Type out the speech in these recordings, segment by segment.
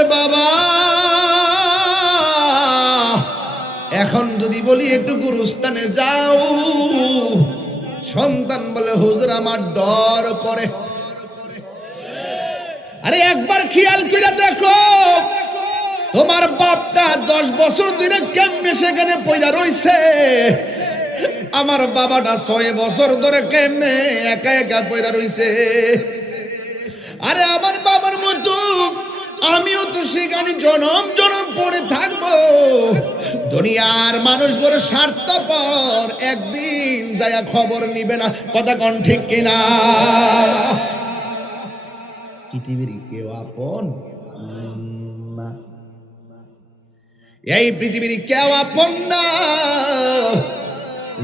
রে বাবা, এখন যদি বলি একটু গুরুস্থানে যাও, সন্তান বলে হুজুর আমার ডর করে। আরে একবার খেয়াল করে দেখো, তোমার বাপটা 10 বছর ধরে কেমনে সেখানে পয়রা রইছে, আমার বাবাটা 6 বছর ধরে কেমনে একা একা পয়রা রইছে। আরে আমার বাবার মতো আমিও তো সেখানে জনম জনম পড়ে থাকবো। দুনিয়ার মানুষ বড় স্বার্থপর, একদিন যায়া খবর নিবে না, কথা কোন ঠিক কিনা? পৃথিবীর কেউ আপন না, এই পৃথিবীর কেউ আপন না।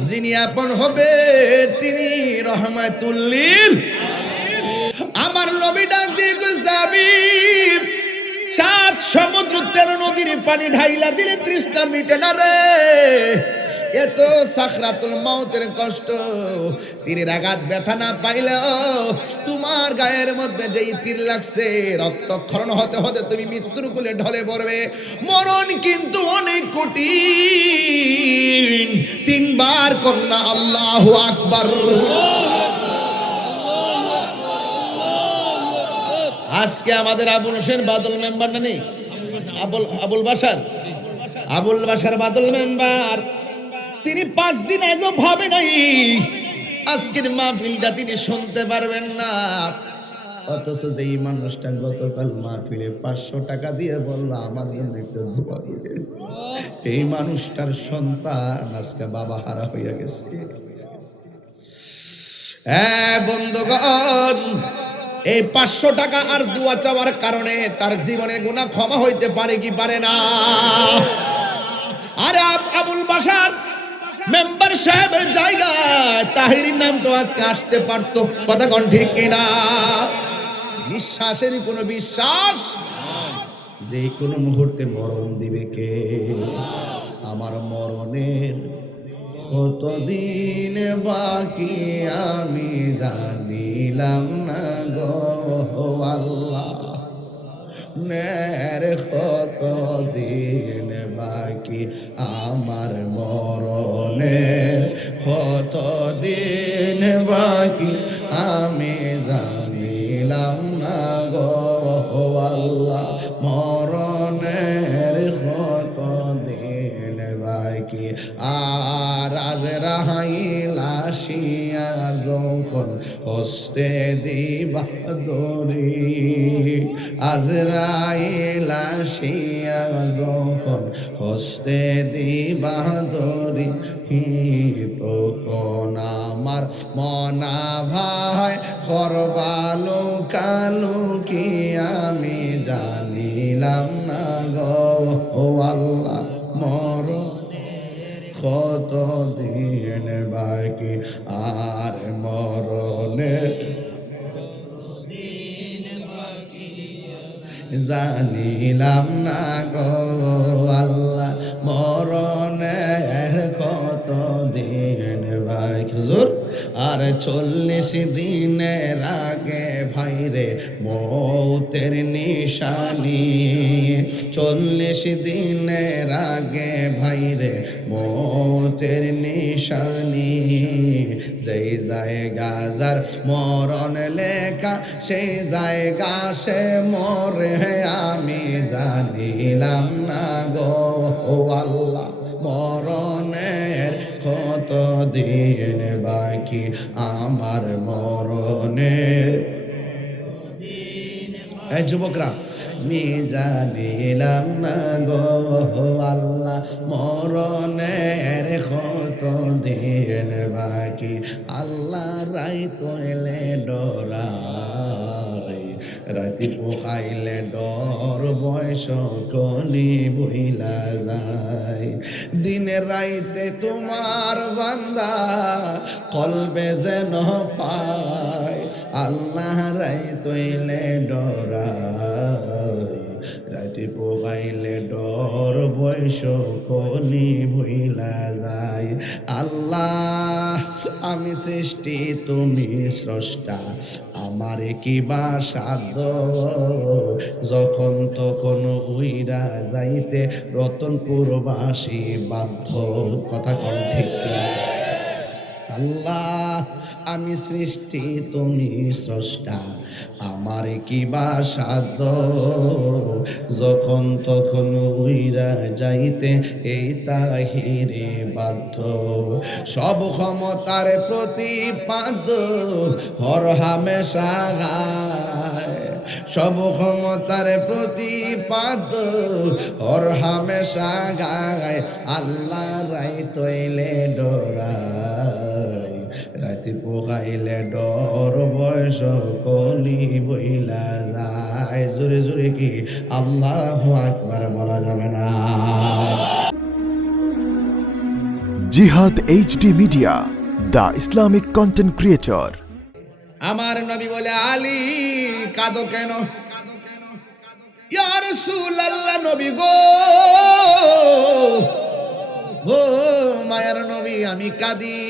যিনি আপন হবে তিনি রহমাতুল লিল। আমার নবী ডাক দিয়ে যাবি, 7 সমুদ্র 13 নদীর পানি ঢাইলা দিলে তৃষ্ণা মিটে না রে। এত সাকরাতুল মাউতের কষ্ট, তীরের আঘাত ব্যথা না পাইলেও তোমার গায়ের মধ্যে যেই তীর লাগছে, রক্তক্ষরণ হতে হতে তুমি মৃত্যুর কোলে ঢলে পড়বে। মরণ কিন্তু অনেক কঠিন। 3 বার কন্যা আল্লাহু আকবার। আজকে আমাদের আবুল হোসেন বাদল মেম্বার না নেই, আবুল বাসার বাদল মেম্বার, তিনি 5 দিন আগে ভাবে নাই আজকের মাহফিলটা তিনি শুনতে পারবেন না। অথচ যেই মানুষটা গতকাল মাহফিলে 500 টাকা দিয়ে বলল আমার জন্য একটু দোয়া করেন, এই মানুষটার সন্তান আজকে বাবা হারা হইয়া গেছে। বন্ধুগণ, এই 500 টাকা আর দোয়া চাওয়ার কারণে তার জীবনে গুনাহ ক্ষমা হইতে পারে কি পারে না? আরে আবুল বাসার মেম্বার সাহেবের জায়গায় তাহিরির নাম তো আজকে আসতে পারতো, কথা কোন ঠিক কিনা? নিঃশ্বাসেরই কোনো বিশ্বাস, যে কোনো মুহূর্তে মরণ দিবে কে? আমার মরণের কতদিন বাকি আমি জানিলাম না গো আল্লাহ, নের কতদিন বাকি আমার মরণের কতদিন বাকি আমি জানিলাম না গো আল্লাহ, মরণের কতদিন বাকি। আর আজরাইল আসিয়া যখন হস্তে দিবা দরি, আজরাইল আসিয়া যখন হস্তে দিবা দরি, তখন আমার মনা ভাই করবালো কালু কি আমি জানিলাম না গো আল্লাহ, কতদিন বাকি আর মরণের জানিলাম না গো আল্লাহ, মরণের কতদিন বাকি। হুজুর আর 40 দিনের আগে ভাইরে মৌতের নিশানি, 40 দিনের আগে ভাইরে মৌতের নিশানি, যেই জায়গা যার মরণ লেখা সেই জায়গা সে মরে আমি জানিলাম না গো আল্লাহ, মরণের কতদিন বাকি আমার মরণের। এই যুবকরা, আমি জানিলাম না গো আল্লাহ, মরণের কতদিন বাকি। আল্লাহ রাইত এলে ডরাই, রাতি পোহাইলে ডর, বয়স কলি বইলা যায়। দিনে রাইতে তোমার বান্দা কলবে যেন পায়, আল্লাহ রাইত এলে ডরাই, রাতে পোগাইলে ডর বয়স কলি ভইলা যায়। আল্লাহ আমি সৃষ্টি তুমি স্রষ্টা, আমারে কি বা সাধ্য যখন তখন উইরা যাইতে রতনপুরবাসী বাধ্য। কথা কোন ঠিক কিনা? আল্লাহ আমি সৃষ্টি তুমি স্রষ্টা, আমার কি বা সাধ্য যখন তখন উইরা যাইতে এই তাহিরে বাধ্য। সব ক্ষমতার প্রতিপাদ্য হর হামেশা গায়, সব ক্ষমতার প্রতিপাদ্য হর হামেশা গায়। আল্লাহ রাই তৈলে ডরায়, রাতে পোগাইলে ডর বয়স কলি বইলা যায়। জোরে জোরে কি আল্লাহু আকবার বলা যাবে না? জিহাদ HD media, the Islamic content creator. আমার নবী বলে, আলী কাঁদো কেন? ইয়া রাসূলুল্লাহ, নবী গো, ও মায়ার নবী আমি কাঁদি।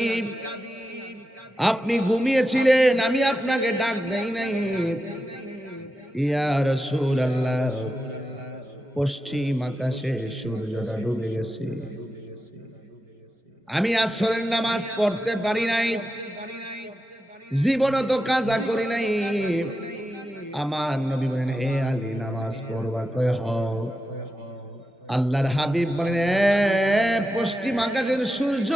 আপনি ঘুমিয়েছিলেন, আমি আপনাকে ডাক দেই নাই। ইয়া রাসূলুল্লাহ, পশ্চিম আকাশে সূর্যটা ডুবে গেছে, আমি আসরের নামাজ পড়তে পারি নাই, জীবনে তো কাজা করি নাই। আমার নবী বলেন, হে আলী নামাজ পড়বা? কয় হ। আল্লাহর হাবিব বলেন, পশ্চিম আকাশের সূর্য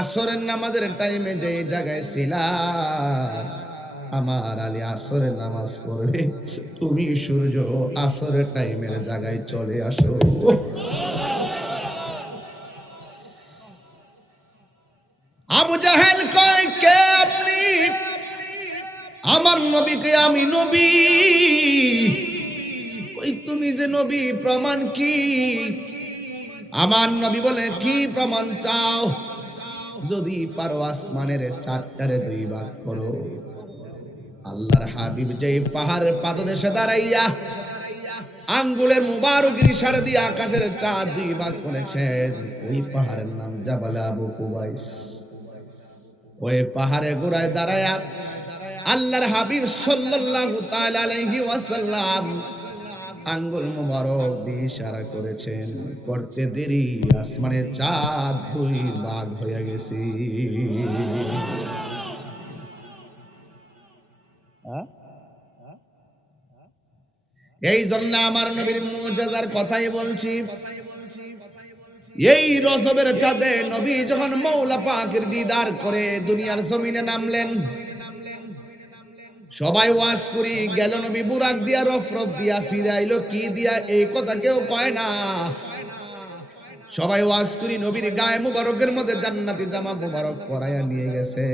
আসরের নামাজের টাইমে যে জায়গায় ছিলা, আমার আলী আসরের নামাজ পড়বে, তুমি সূর্য আসরের টাইমের জায়গায় চলে আসো। আবু জাহেল কয়, কে আপনি? আমার নবীকে আমি নবী। ওই তুমি যে নবী, প্রমাণ কি? আমার নবী বলে, কি প্রমাণ চাও? যদি পারো আসমানের চারটারে দুই ভাগ করো। আল্লাহর হাবিব যে পাহাড়ের পাদদেশে দাঁড়াইয়া আঙ্গুলের মুবারকের ইশারা দিয়ে আকাশের চাঁদ দুই ভাগ করেছেন, ওই পাহাড়ের নাম জাবাল আবু কুবাইস। ওই পাহাড়ে গোড়ায় দাঁড়ায়া আল্লাহর হাবিব সাল্লাল্লাহু তাআলা আলাইহি ওয়াসাল্লাম আঙ্গুল মুবারক দিয়ে ইশারা করেছেন, করতে দেরি আসমানের চাঁদ দুই ভাগ হয়ে গেছে। এই জন্য আমার নবীর মুজিজার কথাই বলছি। এই রজবের চাঁদে নবী যখন মওলা পাকের দিদার করে দুনিয়ার জমিনে নামলেন, সবাই ওয়াজ করি গেল, নবী বুরাক দিয়া রফরফ দিয়া ফিরে আইলো কি দিয়া, এই কথা কেউ কয় না। সবাই ওয়াজ করি নবীর গায়ে মুবারকের মধ্যে জান্নাতি জামা মুবারক পরাইয়া নিয়ে গেছে।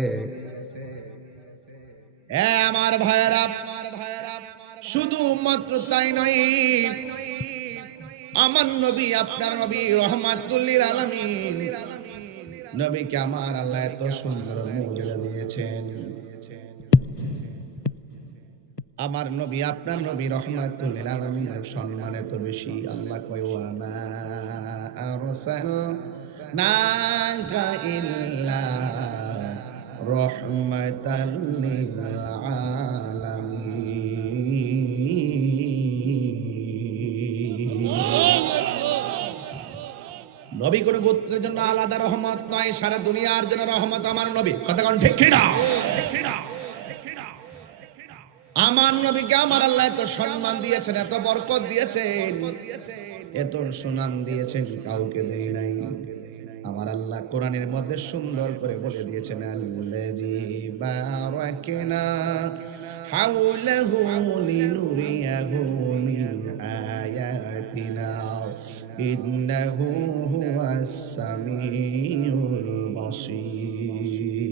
আমার ভাইয়েরা, শুধু মাত্র তাই নয়, আমার নবী আপনার নবী রহমাতুল লিল আলামিন নবীকে আমার আল্লাহ এত সুন্দর মুজিজা দিয়েছেন। আমার নবী আপনার নবী রহমাতুল লিল আলামিনের সম্মান এত বেশি। আল্লাহ কয়, ওয়া মা আরসালনাকা ইল্লা রাহমাতাল লিল আলামিন। নবী কোন গোত্রের জন্য আলাদা রহমত নয়, সারা দুনিয়ার জন্য রহমত আমার নবী। কথা কোন ঠিক কিনা? আমার নবীকে আমার আল্লাহ এত সম্মান দিয়েছেন, এত বরকত দিয়েছেন, এত সুনাম দিয়েছেন, কাউকে দেই নাই। আমার আল্লাহ কোরআনের মধ্যে সুন্দর করে বলে দিয়েছেন, আল্লাযী বারাকনা হাওলাহু লিনুরিয়াহু মিন আয়াতিনা ইন্নাহু হুয়াস সামিউল বাসীর।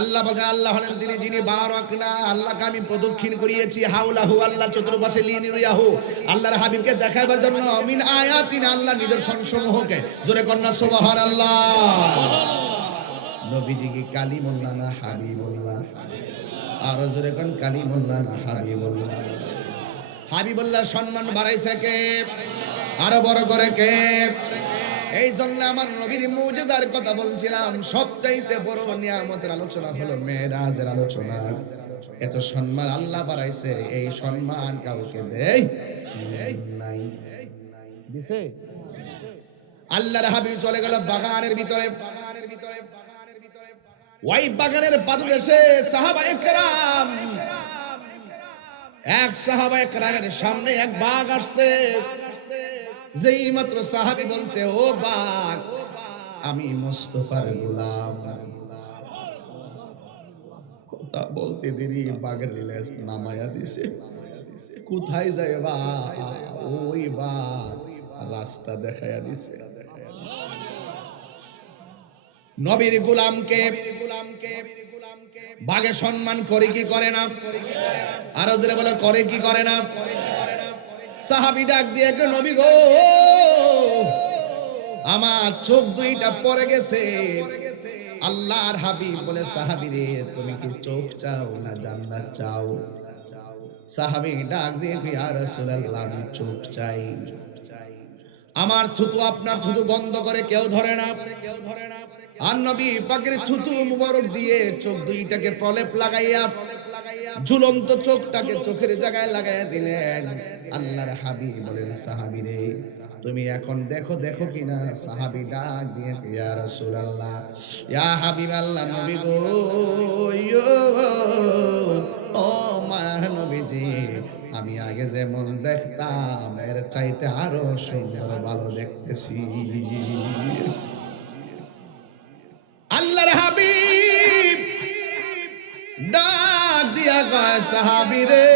আল্লাহ বলে, আল্লাহ হলেন তিনি যিনি বারাকনা, আল্লাহকে আমি প্রদক্ষিণ করিয়েছি, হাওলাহু আল্লাহর চতুর্পাশে, লিনুরিয়াহু আল্লাহর হাবিবকে দেখাবার জন্য, মিন আয়াতিনা আল্লাহ নিদর্শন সমূহকে। জোরে কন্যা সুবহানাল্লাহ। নবীজি কি কালিমুল্লাহ না হাবিবুল্লাহ? আরো জোরে কোন কালিমুল্লাহ না হাবিবুল্লাহ? হাবিবুল্লাহ সম্মান বাড়াইছে কে? আরো বড় করে কে? এই জন্য আমার নবীর মুজিজার কথা বলছিলাম, সবচাইতে বড় নিয়ামতের আলোচনা হলো মেরাজের আলোচনা। এত সম্মান আল্লাহ বাড়াইছে, এই সম্মান কাউকে দেয় নাই। দিছে? আল্লাহর হাবিব চলে গেল বাগানের ভিতরে। ওই বাগানের পাদদেশে সাহাবায়ে কেরাম, এক সাহাবায়ে কেরামের সামনে এক বাঘ আসছে। যেই মাত্র সাহাবী বলছে, ও বাঘ, আমি মুস্তাফার গোলাম। কথা বলতে দেরি বাঘের লেজ নামায়া দিছে। কোথায় যায় বাঘ? ওই বাঘ রাস্তা দেখায়া দিছে। নবীর গোলামকে বাঘে সম্মান করে কি করে না? আরো জোরে বলে, করে কি করে না? সাহাবী ডাক দিয়ে, নবী গো, আমার চোখ দুইটা পড়ে গেছে। আল্লাহর হাবিব বলে, সাহাবী রে, তুমি কি চোখ চাও না জান্নাত চাও? সাহাবী ডাক দিয়ে, ইয়া রাসূলুল্লাহ, আমি চোখ চাই। আমার থুতু আপনার থুতু গন্ধ করে কেউ ধরে না। আর নবী পাকের থুতু মুবারক দিয়ে চোখ দুইটাকে প্রলেপ লাগাইয়া ঝুলন্ত চোখটাকে চোখের জায়গায় লাগাইয়া দিলেন। আল্লাহর হাবিব বলেন, সাহাবী রে, তুমি এখন দেখো দেখো কিনা? সাহাবী ডাক দিয়ে, ইয়া রাসূলুল্লাহ, ইয়া হাবিবাল্লাহ, নবী গো, ও মায়ার নবীজি, আমি আগে যেমন দেখতাম এর চাইতে আরো সুন্দর ভালো দেখতেছি। আল্লাহর হাবিব ডাক দিয়া কয়, সাহাবী রে,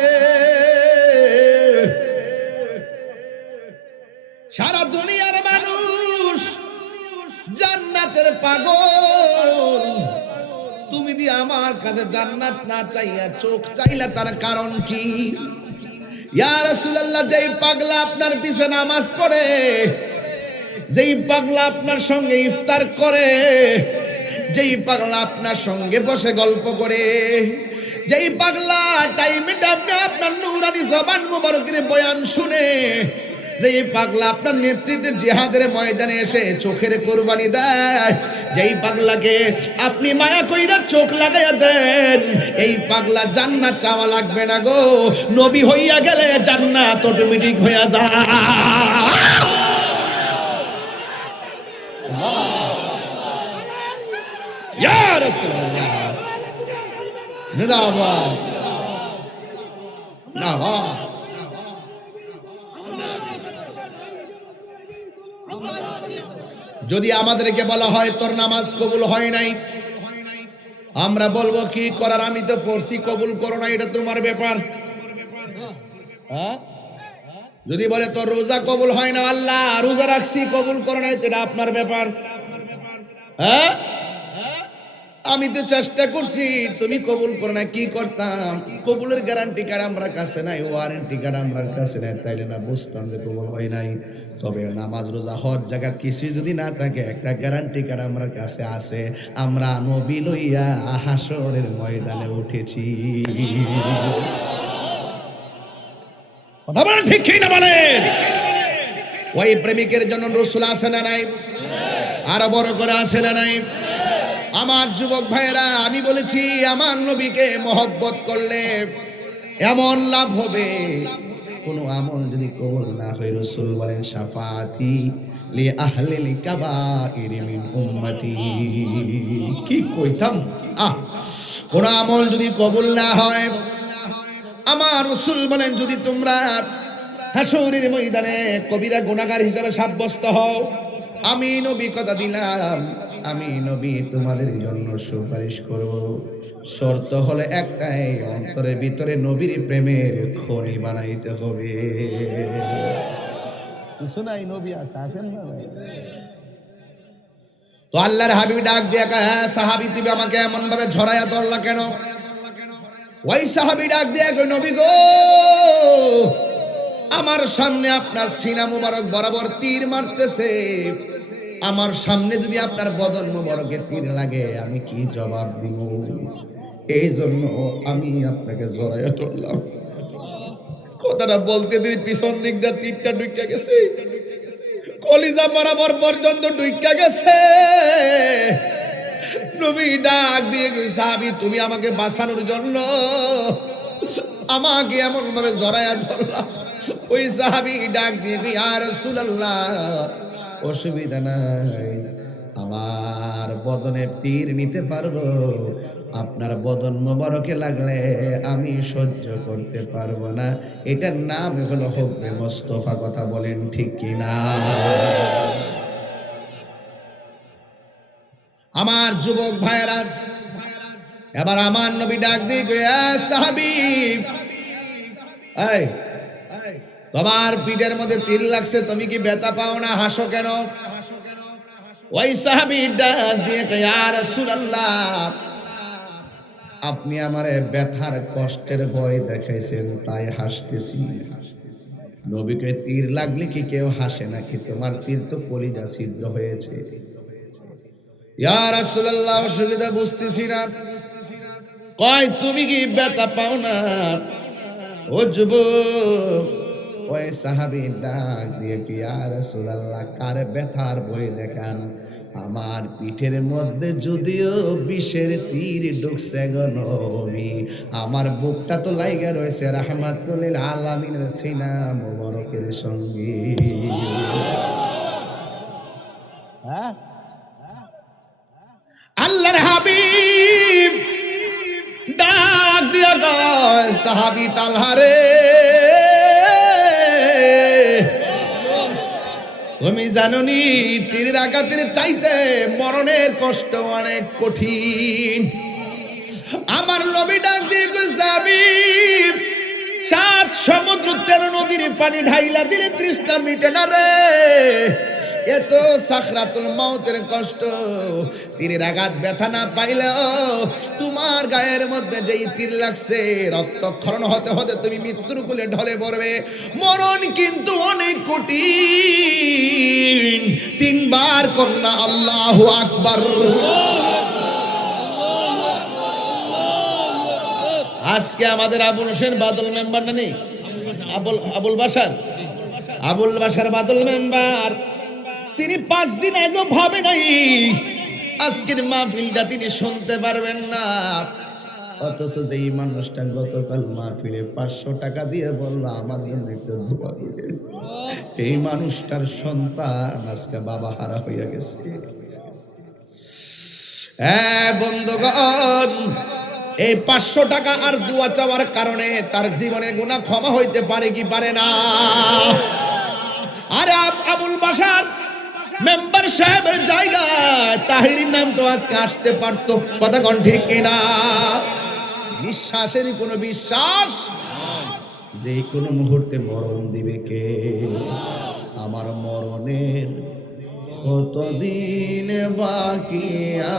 সারা দুনিয়ার মানুষ জান্নাতের পাগল, তুমি দি আমার কাছে জান্নাত না চাইয়া চোখ চাইলা, তার কারণ কি? ইয়া রাসূলুল্লাহ, যেই পাগলা আপনার পিছে নামাজ পড়ে, যেই পাগলা আপনার সঙ্গে ইফতার করে, যেই পাগলা আপনার সঙ্গে বসে গল্প করে, যেই পাগলা টাইমে টাইমে আপনার নূরানি জবান মুবারকের বয়ান শুনে, যেই পাগলা আপনার নেতৃত্বে জিহাদের ময়দানে এসে চোখের কুরবানি দেয়, যেই পাগলাকে আপনি মায়া কইরা চোখ লাগাইয়া দেন, এই পাগলা জান্নাত চাওয়া লাগবে না গো, নবী হইয়া গেলে জান্নাত অটোমেটিক হইয়া যায়। ইয়া রাসূলুল্লাহ, জিন্দাবাদ, জিন্দাবাদ। যদি আমাদেরকে বলা হয় তোর নামাজ কবুল হয় নাই, আমরা বলবো কি করার, আমি তো পড়ছি, কবুল করো না, এটা তোমার ব্যাপার। যদি বলে তোর রোজা কবুল হয় না, আল্লাহ রোজা রাখছি কবুল করো না, এটা আপনার ব্যাপার। হ্যাঁ, আমি তো চেষ্টা করছি, তুমি কবুল করো না, কি করতাম? কবুলের গ্যারান্টি কার্ড আমার কাছে নাই, ওয়ারেন্টি কার্ড আমার কাছে নাই, তাইলে না বুঝতাম যে কবুল হয় নাই। তবে নামাজ রোজা হজ জাকাত কিছুই যদি না থাকে, একটা গ্যারান্টি কার্ড আমার কাছে আছে, আমরা নবী লইয়া হাসরের ময়দানে উঠেছি। কথা বলেন ঠিক কি না বলেন? ওই প্রেমিকের জন্য রাসূল আছে না নাই? আরো বড় করে আছে না নাই? আমার যুবক ভাইয়েরা, আমি বলেছি আমার নবীকে মহব্বত করলে এমন লাভ হবে, কোন আমল যদি কবুল না হয়, রাসূল বলেন শাফাআতি লি আহলিল কাবাইর মিন উম্মতি। কি কইতাম, কোন আমল যদি কবুল না হয়, আমার রাসূল বলেন যদি তোমরা হাসরের ময়দানে কবিরা গুনাহগার হিসেবে সাব্যস্ত হও, আমি নবী কথা দিলাম, আমি নবী তোমাদের জন্য সুপারিশ করব। শর্ত হলে একটাই, অন্তরের ভিতরে নবীর প্রেমের খনি বানাইতে হবে। শোনাই নবী আছেন না? তো আল্লাহর হাবিব ডাক দিয়ে, হ্যাঁ সাহাবী, তুমি আমাকে এমন ভাবে ঝরাইয়া ধরলা কেন? ওই সাহাবী ডাক দিয়ে, নবী গো, আমার সামনে আপনার সিনা মুবারক বরাবর তীর মারতেছে, আমার সামনে যদি আপনার বদন মোবারকে তীর লাগে আমি কি জবাব দিব? এই জন্য আমি আপনাকে জড়াইয়া ধরলাম। কথাটা বলতে দিই পিছন দিক দিয়ে তীরটা ঢুকে গেছে, কলিজা বরাবর পর্যন্ত ঢুকে গেছে। নবী ডাক দিয়ে কই, সাহাবী তুমি আমাকে বাঁচানোর জন্য আমাকে এমন ভাবে জড়াইয়া ধরলা। ওই সাহাবী ডাক দিয়ে কই, ইয়া রাসূলুল্লাহ অসুবিধা নাই, আমার বদনে তীর নিতে পারবো, আপনার বদন মোবারকে লাগলে আমি সহ্য করতে পারবো না। এটার নাম হলো হুব্বে মুস্তাফা। কথা বলেন ঠিক কিনা? আমার যুবক ভাইয়েরা, এবার আমার নবী ডাক দিয়ে কই, সাহাবী এই তোমার পিঠের মধ্যে তীর লাগছে, তুমি কি ব্যথা পাও না? হাসো কেন? ওই সাহাবী ডাক দিয়ে কই, ইয়া রাসূলুল্লাহ আপনি আমারে ব্যথার কষ্টের ভয় দেখাইছেন তাই হাসতেছি। নবীকে তীর লাগলে কি কেউ হাসে নাকি? তোমার তীর তো কলিজা ছিদ্র হয়েছে। ইয়া রাসূলুল্লাহ অসুবিধা বুঝতেছি না। কয় তুমি কি ব্যথা পাও না? ও যুবক, ওই সাহাবী ডাক দিয়ে কি, ইয়া রাসূলুল্লাহ কার ব্যথার ভয় দেখান? আমার পিঠের মধ্যে যদিও বিষের তীর ঢুকছে গো নবী, আমার বুকটা তো লাইগা রয়েছে রাহমাতুল লিল আলামিনের সিনা মোবারকের সঙ্গে। আল্লাহর হাবিব ডাক দিয়া কয়, সাহাবী তালহা রে, তুমি জানোনি তীরের আঘাতের চাইতে মরণের কষ্ট অনেক কঠিন। আমার নবী ডাক দিয়ে কই, সাহাবী 7 সমুদ্র 13 নদীর পানি ঢাইলা দিলে তৃষ্ণা মিটে না রে। এত সাকরাতুল মাউতের কষ্ট, তীরের আঘাত ব্যথা না পাইলেও তোমার গায়ের মধ্যে যেই তীর লাগছে রক্তক্ষরণ হতে হতে তুমি মৃত্যুর কোলে ঢলে পড়বে। মরণ কিন্তু অনেক কঠিন। 3 বার কন্যা আল্লাহু আকবার। আজকে আমাদের আবুল হোসেন বাদল মেম্বার না নেই? আবুল বাশার বাদল মেম্বার, তিনি 5 দিন আগে ভাবে নাই আজকের মাহফিলটা তিনি শুনতে পারবেন না। অথচ যেই মানুষটা গতকাল মাহফিলে 500 টাকা দিয়ে বলল আমার জন্য একটু দোয়া করেন, এই মানুষটার সন্তান আজকে বাবা হারা হইয়া গেছে। বন্ধুগণ, এই 500 টাকা আর দোয়া চাওয়ার কারণে তার জীবনে গুনাহ ক্ষমা হইতে পারে কি পারে না? আরে আবুল বাশার মেম্বার সাহেবের জায়গায় তাহিরির নাম তো আজকে আসতে পারতো। কথা কোন ঠিক কিনা? নিঃশ্বাসেরই কোনো বিশ্বাস, যে কোনো মুহূর্তে মরণ দিবে কে? আমার মরণের কতদিন বাকি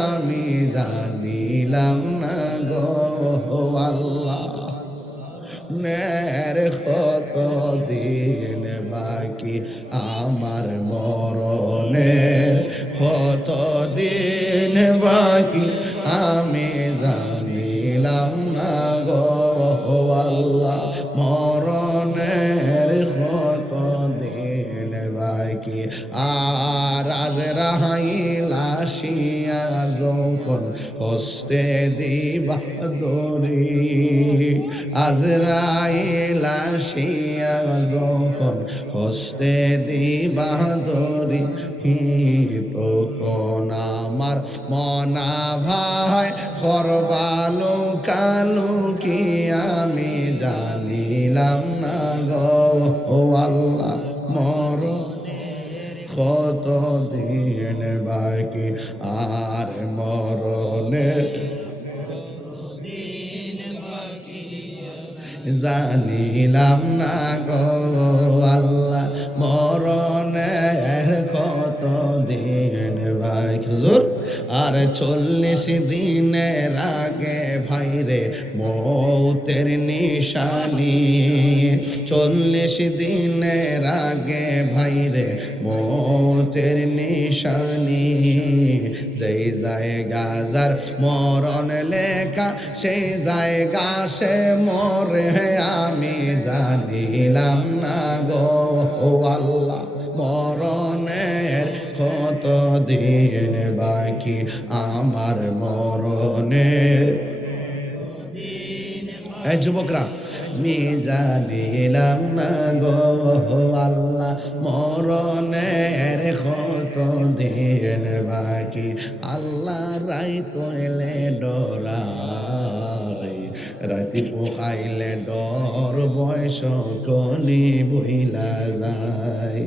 আমি জানিলাম না গো আল্লাহ, নের কতদিন বাকি আমার মরণের কতদিন বাকি আমি জানিলাম না গো আল্লাহ, মরণের কতদিন বাকি। আর আজরাইল আসিয়া যখন হস্তে দিবা দরি, আজরাইল আসিয়া যখন হস্তে দিবা দরি, তখন আমার মনা ভাই করবালো কালু কি আমি জানিলাম না গো আল্লাহ, মরণের কতদিন বাকি আর মরণের জানিলাম না গো আল্লাহ, মরণের কতদিন বাকি। হুজুর আর 40 দিনের আগে ভাইরে মৌতের নিশানি 40 দিনের আগে ভাইরে মৌতের নিশানি যেই জায়গা যার মরণ লেখা সেই জায়গা সে মরে আমি জানিলাম না গো আল্লাহ মরণের কত দিন বাকি আমার মরণের এই যুবকরা আমি জানিলাম না গো আল্লাহ মরণের কত দিন বাকি আল্লাহ রাই তোলে ডরাই রাতি পোখাইলে ডর বয়স কলি বইলা যায়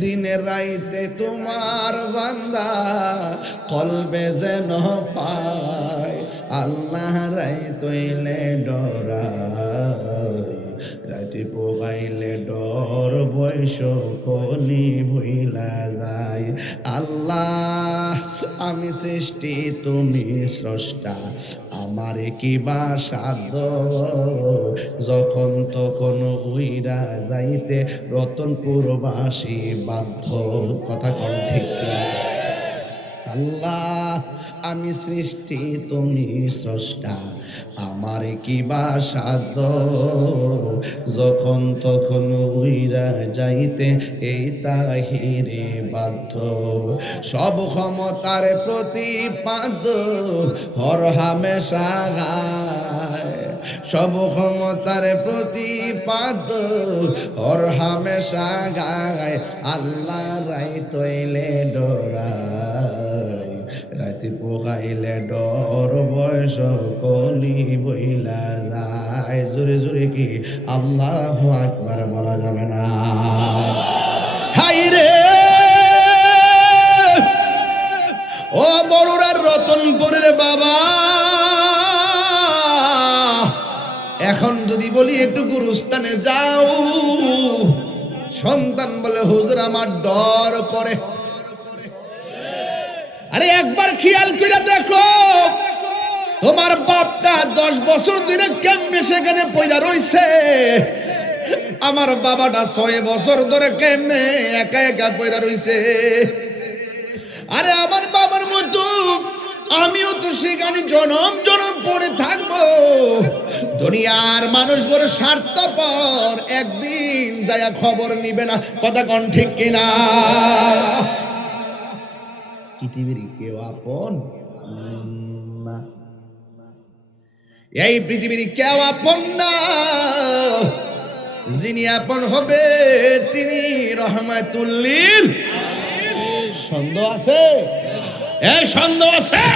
দিনে রাইতে তোমার বান্দা কলবে যেন পায় আল্লাহ রাই তৈলে ডরাই রাতি পোখাইলে ডর বয়স কলি বইলা যায় আল্লাহ আমি সৃষ্টি তুমি স্রষ্টা আমারে কি বা সাধ্য যখন তখন উইরা যাইতে রতনপুরবাসী বাধ্য কথা কোন ঠিক আল্লাহ আমি সৃষ্টি তুমি স্রষ্টা আমারে কি বা সাধ্য যখন তখন উইরা যাইতে এই তাহিরে বাধ্য সব ক্ষমতার প্রতিপাদ্য হর হামেশা গায় সব ক্ষমতার প্রতিপাদ্য হর হামেশা গায় আল্লাহ রাই তৈলে ডরাই রাতি পোকাইলে ডর বয়স কলি বইলা যায় জোরে জোরে কি আল্লাহু আকবার বলা যাবে না হাই রে ও বড়ুরার রতনপুরের বাবা এখন যদি বলি একটু গুরুস্থানে যাও সন্তান বলে হুজুর আমার ডর করে আরে একবার খেয়াল করে দেখো তোমার বাপটা 10 বছর ধরে কেমনে সেখানে পয়রা রইছে আমার বাবাটা 6 বছর ধরে কেমনে একা একা পয়রা রইছে আরে আমার বাবার মতো আমিও তো সেখানে জনম জনম পড়ে থাকবো দুনিয়ার মানুষ বড় স্বার্থপর একদিন যায়া খবর নিবে না কথা কোন ঠিক কিনা পৃথিবীর কেউ আপন না এই পৃথিবীর কেউ আপন না যিনি আপন হবে তিনি রহমাতুল লিল সন্দেহ আছে সন্দেহ আছে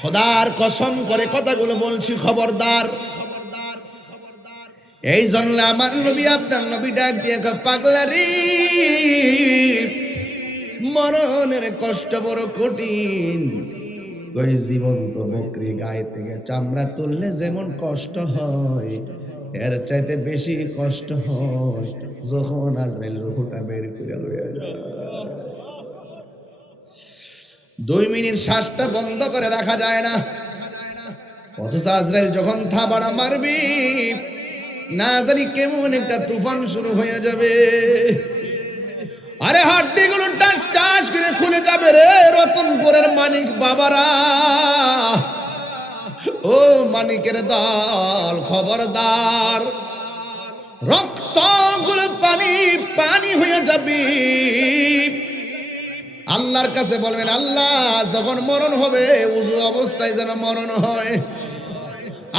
খোদার কসম করে কথাগুলো বলছি খবরদার এই জন্য আমার নবী আপনার নবী ডাক দিয়ে পাগলারি মরণের কষ্ট বড় কঠিন ওই জীবন্ত বকরি গায়ে থেকে চামড়া তুললে যেমন কষ্ট হয় এর চাইতে বেশি কষ্ট হয় যখন আজরাইল রূহটা বের করে লইয়া যায় 2 মিনিট শ্বাসটা বন্ধ করে রাখা যায় না অথচ আজরাইল যখন থাবাড়া মারবি না জানি কেমন একটা তুফান শুরু হয়ে যাবে আরে হাড্ডিগুলো টাস টাস করে খুলে যাবে রে রতনপুরের মানিক বাবারা ও মানিকের দল খবরদার রক্তগুলো পানি পানি হয়ে যাবে আল্লাহর কাছে বলবেন আল্লাহ যখন মরণ হবে উযু অবস্থায় যেন মরণ হয়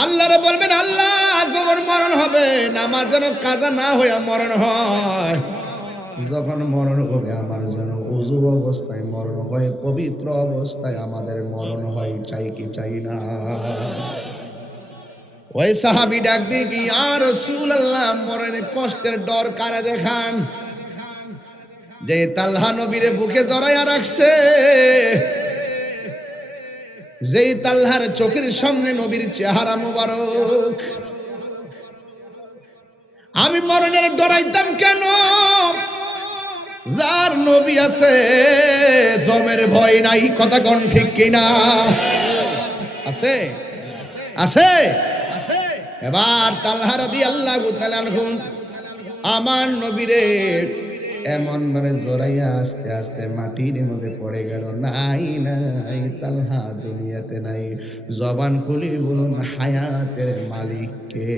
আল্লাহরে বলবেন আল্লাহ যখন মরণ হবে নামাজ যেন কাজা না হয়ে মরণ হয় যখন মরণ হবে আমার যেন উযু অবস্থায় মরণ হয় পবিত্র অবস্থায় আমাদের মরণ হয় চাই কি চাই না ওই সাহাবী ডাক দিয়ে কি ইয়া রাসূলুল্লাহ মরণের কষ্টের ডর কারে দেখান যে তালহা নবীরে বুকে জড়াইয়া রাখছে যেই তালহার চোখের সামনে নবীর চেহারা মুবারক আমি মরণের ডরাইতাম কেন যার নবী আছে জমের ভয় নাই, কথা কোন ঠিক কিনা? আছে আছে। এবার তালহা রাদিয়াল্লাহু তাআলা আনহু আমার নবীরে এমন ভাবে জড়াইয়া আস্তে আস্তে মাটির মধ্যে পড়ে গেল। নাই নাই, তালহা দুনিয়াতে নাই। জবান খুলি বলুন হায়াতের মালিককে।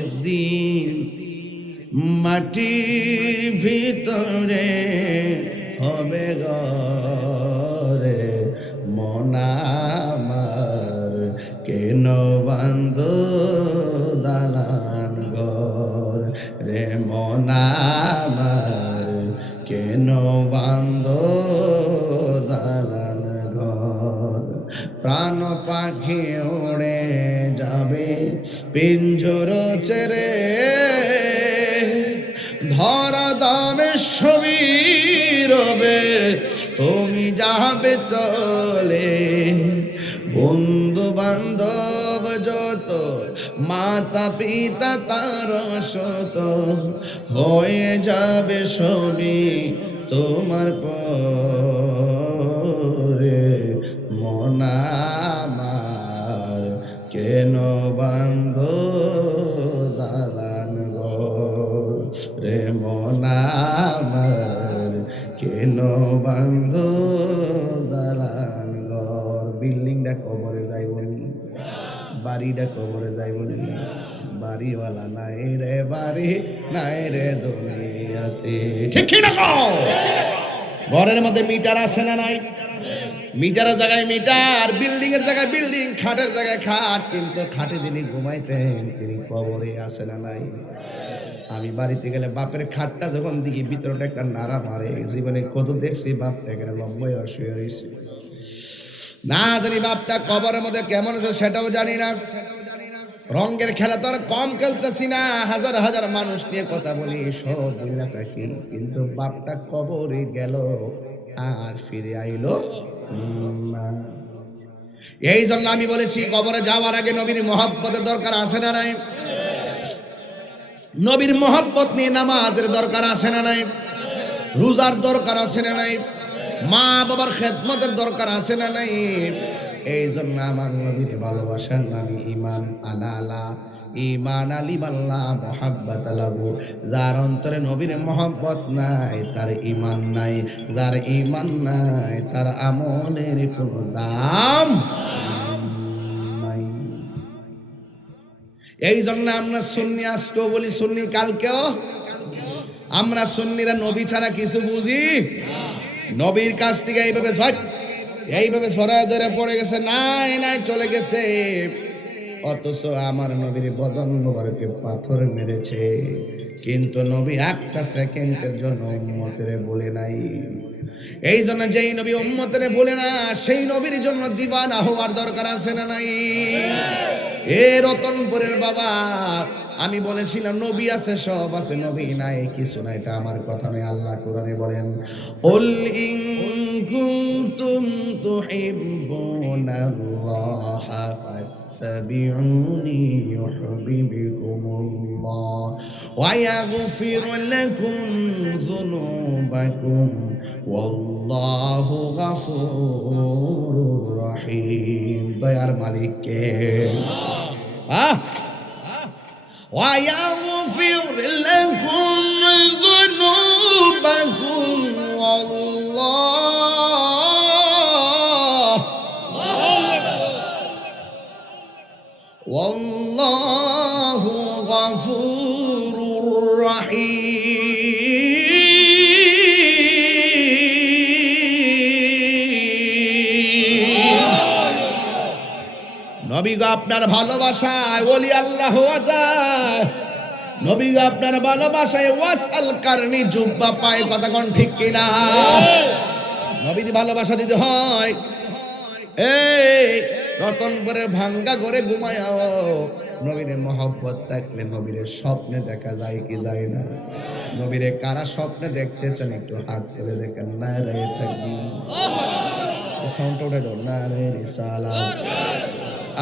একদিন মাটির ভিতরে হবে ঘরে মন আমার, কেন বান্ধ দালান ঘর রে মন আমার, কেন বান্ধ দালান ঘর। প্রাণ পাখি উড়ে যাবে পিঞ্জর ছেড়ে, ধরা দামে ছবি রবে তুমি যাবে চলে। বন্ধু বান্ধব যত, মাতা পিতা তার শত, হয়ে যাবে সবই তোমার পরে মন আমার, কেন বান্ধ দালান ঘর রে মন আমার, কেন বান্ধ দালান ঘর। বিল্ডিংটা কবরে যাই বলি, বাড়িটা কবরে যাই বলি, বাড়িওয়ালা নাই রে বাড়ি নাই রে দুনিয়াতে, ঠিক কি না? ঘরের মধ্যে মিটার আছে না নাই? মিটারের জায়গায় মিটার, বিল্ডিং এর জায়গায় বিল্ডিং, খাটের জায়গায় খাট, কিন্তু খাটে যিনি ঘুমাইতেন তিনি কবরে আছে না নাই? আমি বাড়িতে গেলে বাপের খাটটা যখন দেখি ভিতরটা একটা নাড়া মারে, জীবনে কত দেখছি বাপটা এখানে লম্বাই শুয়ে রয়েছে। না জানি বাপটা কবরের মধ্যে কেমন আছে সেটাও জানি না। রঙের খেলা তো আর কম খেলতেছি না, হাজার হাজার মানুষ নিয়ে কথা বলি, সব বললা থাকি, কিন্তু বাপটা কবরে গেল আর ফিরে আইলো না। এই জন্য আমি বলেছি কবরে যাওয়ার আগে নবীর মহব্বতের দরকার আছে না নাই? নবীর মহব্বত নিয়ে নামাজের দরকার আছে না নাই? রোজার দরকার আছে না নাই? মা বাবার খেদমতের দরকার আছে না নাই? এই জন্য আমার নবীর ভালোবাসার নামই ঈমান। আলা আলা ঈমান আলিমাল্লাহ মুহাব্বাত লাহু। যার অন্তরে নবীর মহব্বত নাই তার ঈমান নাই, যার ঈমান নাই তার আমলের কোনো দাম নাই। এই জন্য আমরা সুন্নি আজকেও বলি, সুন্নি কালকেও। আমরা সুন্নিরা নবী ছাড়া কিছু বুঝি। নবীর কাছ থেকে এইভাবে ছড়ায় ধরে পড়ে গেছে, নাই নাই চলে গেছে। অথচ আমার নবীর বদন মোবারকে পাথর মেরেছে, কিন্তু নবী একটা সেকেন্ডের জন্য উম্মতের বলে নাই। এই জন্য যেই নবী উম্মতের বলে না, সেই নবীর জন্য দিওয়ানা হওয়ার দরকার আছে না নাই? এ রতনপুরের বাবা, আমি বলেছিলাম নবী আছে, সব আছে, নবী নাই কিছু নাই, এটা আমার কথা নয়। আল্লাহ কোরআনে বলেন, উল ইন কুনতুম তুহিব্বুনাল্লাহ ফাত্তাবিউনি ইউহিব্বুকুমুল্লাহ ওয়া ইয়াগফির লাকুম যুনুবাকুম ওয়াল্লাহু গফুরুর রহিম। দয়ার মালিক কে? ويغفر لكم ذنوبكم والله غفور رحيم। নবী গো আপনার ভালোবাসায় ওলি আল্লাহ হওয়া যায়। নবী গো আপনার ভালোবাসায় ওয়াসাল কারনি জুব্বা পায়, কথা কোন ঠিক কিনা? নবীর ভালোবাসা যদি হয়, এই রতনপুরের ভাঙ্গা ঘরে ঘুমায়াও নবীর মহব্বত থাকলে নবীর স্বপ্নে দেখা যায় কি যায় না? নবীরে কারা স্বপ্নে দেখতে চান একটু হাত তুলে দেখেন। না রে তাকবীর, সাউন্ডটা উঠে দাও। না রে রিসালাত,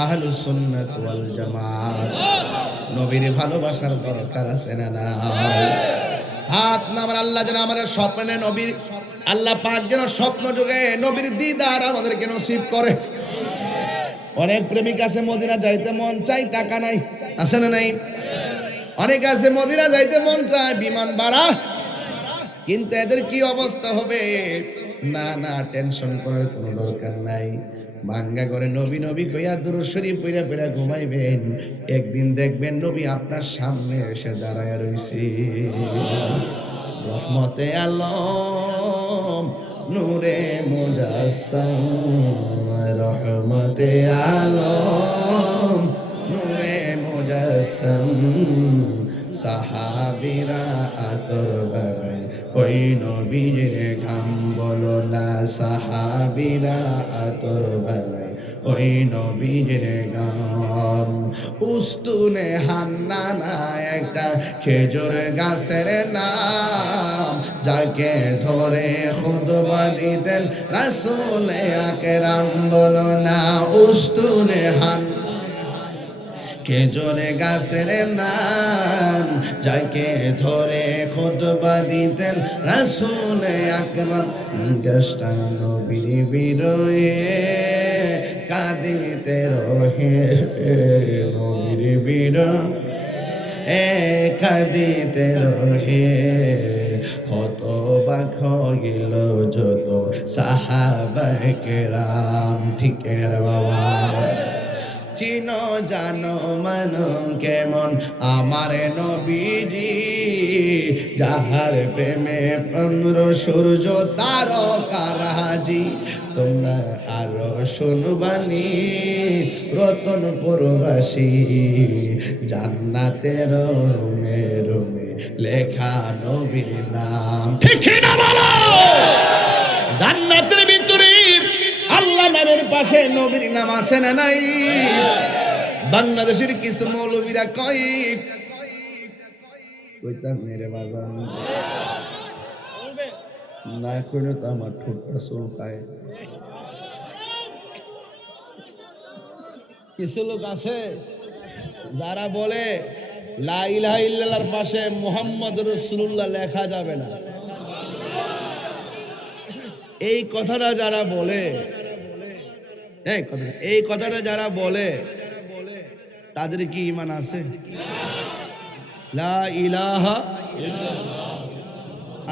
আহলুস সুন্নাত ওয়াল জামাত। নবীর ভালোবাসার দরকার আছে না না? হাত নামার আল্লাহ যেন আমার স্বপ্নে নবীর আল্লাহ পাক যেন স্বপ্ন যুগে নবীর দিদার আমাদেরকে নসিব করে। অনেক প্রেমিক আছে মদিনা যাইতে মন চাই, টাকা নাই, আছে না নাই? অনেক আছে মদিনা যাইতে মন চায়, বিমান ভাড়া, কিন্তু এদের কি অবস্থা হবে? না না, টেনশন করার কোনো দরকার নাই। ভাঙ্গা করে নবী নবী কইয়া দুরূদ শরীফ পইরা পইরা ঘুমাইবেন, একদিন দেখবেন নবী আপনার সামনে এসে দাঁড়ায় রইছে। রহমতে আলম নূরে মুজাসসাম, রহমতে আলম নূরে মুজাসসাম, সাহাবীরা আতর বানায় ওই নবীর ঘাম, বলো না সাহাবীরা আতর বানায় ওই নবীর ঘাম। উস্তুনে হান্নানা একটা খেজুর গাছের নাম, যাকে ধরে খুতবা দিতেন রাসূল আকরাম, বলো না উস্তুনে হান্নানা খেজুর গাছের নাম, যাকে ধরে খুতবা দিতেন রাসূল আকরাম। গাছটা নবীর বিরহে কাঁদিতে রহে, নবীর বিরহে কাঁদিতে রহে, হতবাক হইল যত সাহাবায়ে কেরাম। ঠিক রে বাবা, চিনো জানো মানো কেমন আমার নবীজি, যাহার প্রেমে পন্দ্র সূর্য তারকারাজি। তোমরা আরো শুনবানি রতনপুরবাসী, জান্নাতের রুমে রুমে লেখা নবীর নাম। ঠিক না বলো? জান্নাতের ভিতরে আল্লাহ নামের পাশে নবীর নাম আছে না নাই? বাংলাদেশের কিছু মৌলবীরা কইতাম মেরে বাজান না কইলে তো আমার ঠোঁটটা চুলকায়। কিছু লোক আছে যারা বলে লা ইলাহা ইল্লাল্লাহর পাশে মুহাম্মদ রাসূলুল্লাহ লেখা যাবে না। এই কথাটা যারা বলে, এই কথাটা যারা বলে তাদের কি ঈমান আছে? লা ইলাহা